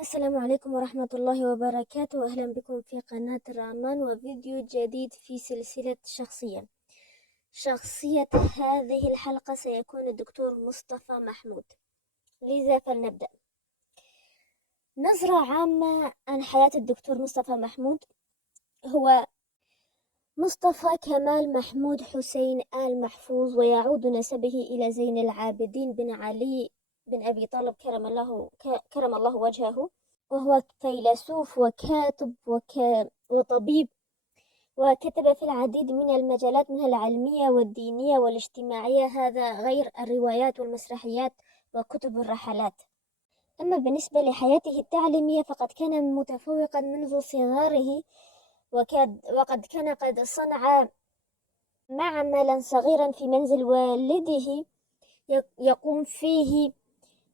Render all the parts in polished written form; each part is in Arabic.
السلام عليكم ورحمة الله وبركاته. أهلا بكم في قناة رامان وفيديو جديد في سلسلة شخصية هذه الحلقة سيكون الدكتور مصطفى محمود. لذا فلنبدأ. نظرة عامة عن حياة الدكتور مصطفى محمود. هو مصطفى كمال محمود حسين آل محفوظ، ويعود نسبه إلى زين العابدين بن علي بن أبي طالب كرم الله وجهه، وهو فيلسوف وكاتب وطبيب، وكتب في العديد من المجالات منها العلمية والدينية والاجتماعية، هذا غير الروايات والمسرحيات وكتب الرحلات. أما بالنسبة لحياته التعليمية فقد كان متفوقا منذ صغره، وقد كان قد صنع معملا صغيرا في منزل والده يقوم فيه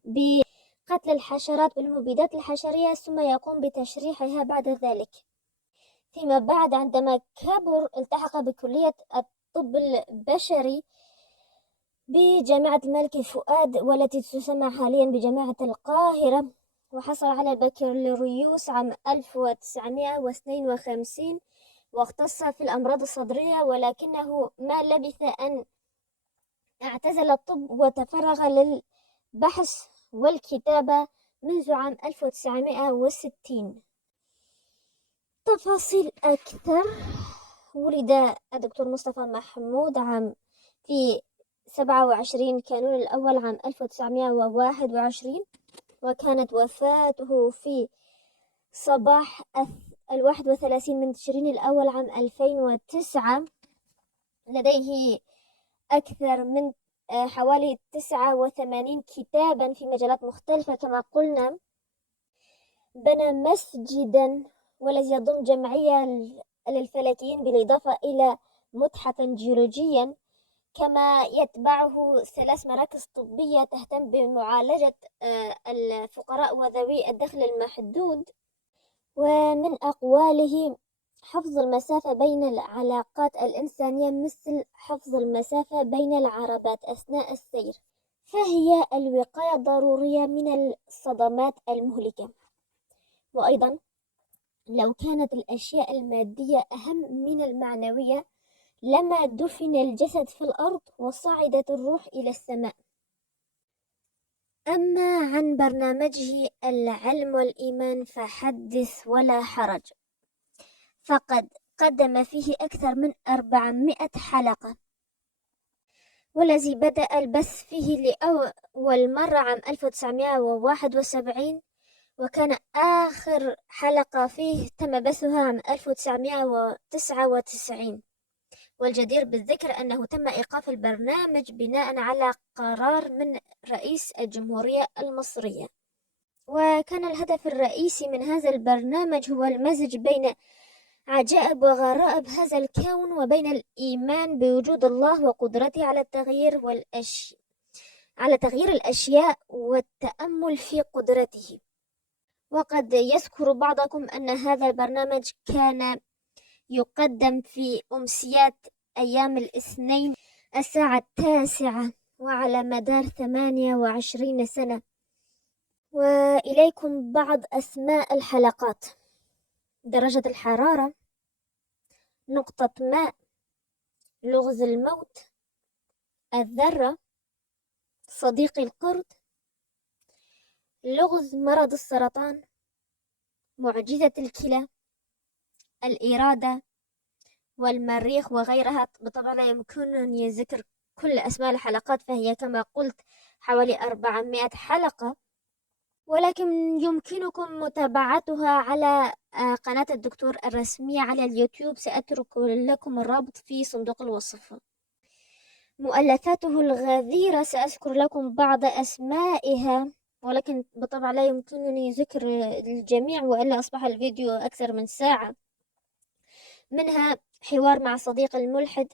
بقتل الحشرات بالمبيدات الحشرية، ثم يقوم بتشريحها بعد ذلك. فيما بعد عندما كبر التحق بكلية الطب البشري بجامعة الملك فؤاد، والتي تسمى حاليا بجامعة القاهرة، وحصل على البكالوريوس عام 1952، واختص في الأمراض الصدرية، ولكنه ما لبث أن اعتزل الطب وتفرغ للبحث والكتابة منذ عام 1960. تفاصيل أكثر. ولد الدكتور مصطفى محمود في 27 كانون الأول عام 1921، وكانت وفاته في صباح 31 من تشرين الأول عام 2009. لديه أكثر من حوالي 89 كتابا في مجالات مختلفة. كما قلنا، بنى مسجدا والذي يضم جمعية للفلكيين، بالإضافة إلى متحفا جيولوجيا، كما يتبعه 3 مراكز طبية تهتم بمعالجة الفقراء وذوي الدخل المحدود. ومن أقواله: حفظ المسافة بين العلاقات الإنسانية مثل حفظ المسافة بين العربات أثناء السير، فهي الوقاية ضرورية من الصدمات المهلكة. وأيضا لو كانت الأشياء المادية أهم من المعنوية لما دفن الجسد في الأرض وصعدت الروح إلى السماء. أما عن برنامجه العلم والإيمان فحدث ولا حرج، فقد قدم فيه أكثر من 400 حلقة، والذي بدأ البث فيه لأول مرة عام 1971، وكان آخر حلقة فيه تم بثها عام 1999. والجدير بالذكر أنه تم إيقاف البرنامج بناء على قرار من رئيس الجمهورية المصرية. وكان الهدف الرئيسي من هذا البرنامج هو المزج بين عجائب وغرائب هذا الكون وبين الإيمان بوجود الله وقدرته على تغيير الأشياء والتأمل في قدرته. وقد يذكر بعضكم أن هذا البرنامج كان يقدم في أمسيات أيام الاثنين الساعة 9، وعلى مدار 28 سنة. وإليكم بعض أسماء الحلقات: درجة الحرارة، نقطة ماء، لغز الموت، الذرة، صديق القرد، لغز مرض السرطان، معجزة الكلى، الإرادة، والمريخ، وغيرها. بطبع لا يمكنني ذكر كل أسماء الحلقات، فهي كما قلت حوالي 400 حلقة، ولكن يمكنكم متابعتها على قناة الدكتور الرسمية على اليوتيوب، سأترك لكم الرابط في صندوق الوصف. مؤلفاته الغزيرة سأذكر لكم بعض أسمائها، ولكن بطبع لا يمكنني ذكر الجميع وإلا أصبح الفيديو أكثر من ساعة. منها حوار مع صديق الملحد،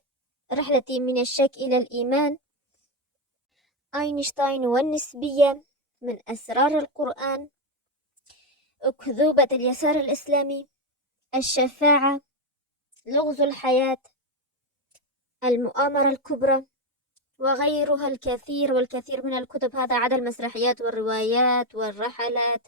رحلتي من الشك إلى الإيمان، أينشتاين والنسبية، من أسرار القرآن، أكذوبة اليسار الإسلامي، الشفاعة، لغز الحياة، المؤامرة الكبرى، وغيرها الكثير والكثير من الكتب، هذا عدا المسرحيات والروايات والرحلات.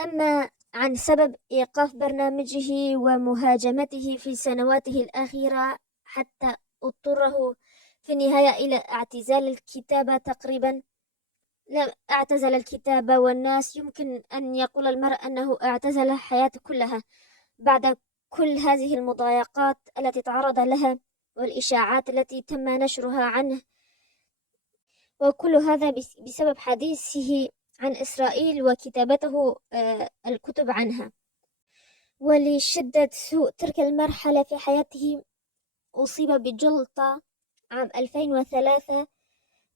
أما عن سبب إيقاف برنامجه ومهاجمته في سنواته الأخيرة حتى اضطره في النهاية إلى اعتزال الكتابة تقريبا، لا اعتزل الكتابة، والناس يمكن أن يقول المرء أنه اعتزل الحياة كلها بعد كل هذه المضايقات التي تعرض لها والإشاعات التي تم نشرها عنه، وكل هذا بسبب حديثه عن إسرائيل وكتابته الكتب عنها. ولشدة سوء تلك المرحلة في حياته أصيب بجلطة عام 2003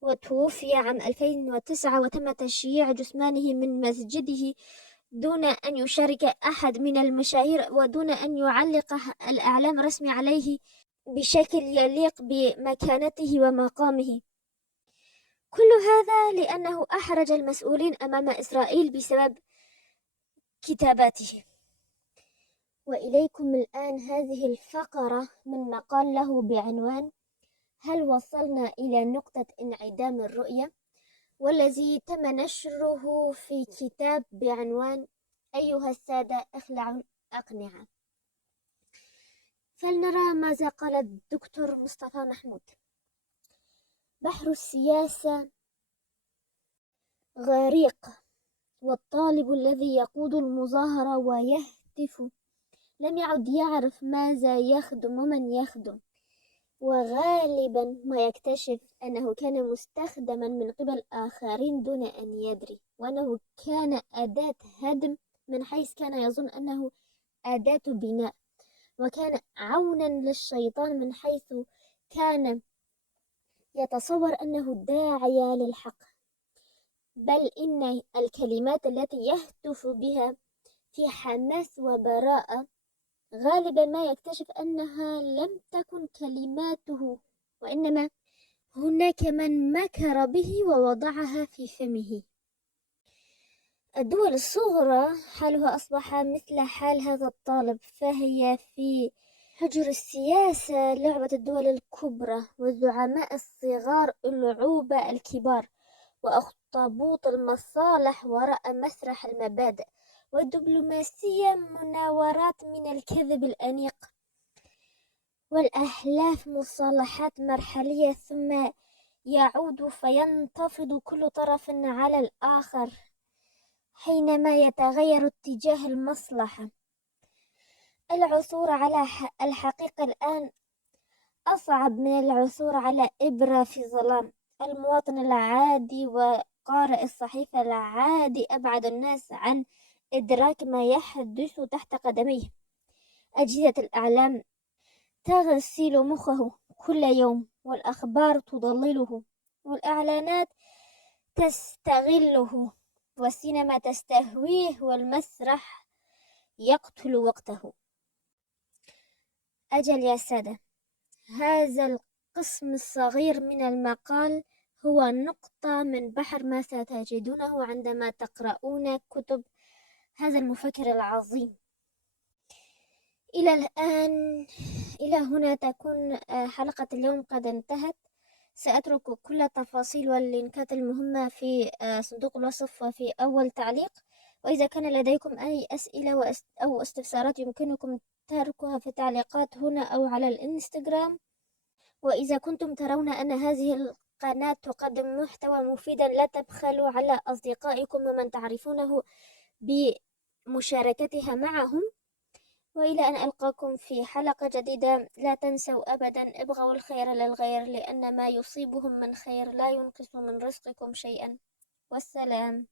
وتوفي عام 2009، وتم تشييع جثمانه من مسجده دون أن يشارك أحد من المشاهير ودون أن يعلق الإعلام الرسمي عليه بشكل يليق بمكانته ومقامه. كل هذا لأنه أحرج المسؤولين أمام إسرائيل بسبب كتاباته. وإليكم الآن هذه الفقرة من مقال له بعنوان هل وصلنا إلى نقطة انعدام الرؤية؟ والذي تم نشره في كتاب بعنوان أيها السادة اخلعوا الأقنعة. فلنرى ماذا قال الدكتور مصطفى محمود. بحر السياسة غريق، والطالب الذي يقود المظاهرة ويهتف لم يعد يعرف ماذا يخدم ومن يخدم، وغالبا ما يكتشف أنه كان مستخدما من قبل آخرين دون أن يدري، وأنه كان أداة هدم من حيث كان يظن أنه أداة بناء، وكان عونا للشيطان من حيث كان يتصور أنه داعية للحق. بل إن الكلمات التي يهتف بها في حماس وبراءة غالبا ما يكتشف أنها لم تكن كلماته، وإنما هناك من مكر به ووضعها في فمه. الدول الصغرى حالها أصبح مثل حال هذا الطالب، فهي في حجر السياسة لعبة الدول الكبرى، والزعماء الصغار العوبة الكبار، وأخطبوط المصالح وراء مسرح المبادئ، والدبلوماسية مناورات من الكذب الأنيق، والأحلاف مصالحات مرحلية، ثم يعود فينتفض كل طرف على الآخر حينما يتغير اتجاه المصلحة. العثور على الحقيقة الآن أصعب من العثور على إبرة في ظلام. المواطن العادي وقارئ الصحيفة العادي أبعد الناس عن إدراك ما يحدث تحت قدميه. أجهزة الإعلام تغسل مخه كل يوم، والأخبار تضلله، والإعلانات تستغله، والسينما تستهويه، والمسرح يقتل وقته. أجل يا سادة، هذا القسم الصغير من المقال هو نقطة من بحر ما ستجدونه عندما تقرؤون كتب هذا المفكر العظيم. إلى الآن، إلى هنا تكون حلقة اليوم قد انتهت. سأترك كل التفاصيل واللينكات المهمة في صندوق الوصف وفي أول تعليق، وإذا كان لديكم أي أسئلة أو استفسارات يمكنكم تركها في التعليقات هنا أو على الإنستغرام. وإذا كنتم ترون أن هذه القناة تقدم محتوى مفيدا لا تبخلوا على أصدقائكم ومن تعرفونه بمشاركتها معهم. وإلى أن ألقاكم في حلقة جديدة، لا تنسوا أبدا ابغوا الخير للغير، لأن ما يصيبهم من خير لا ينقص من رزقكم شيئا. والسلام.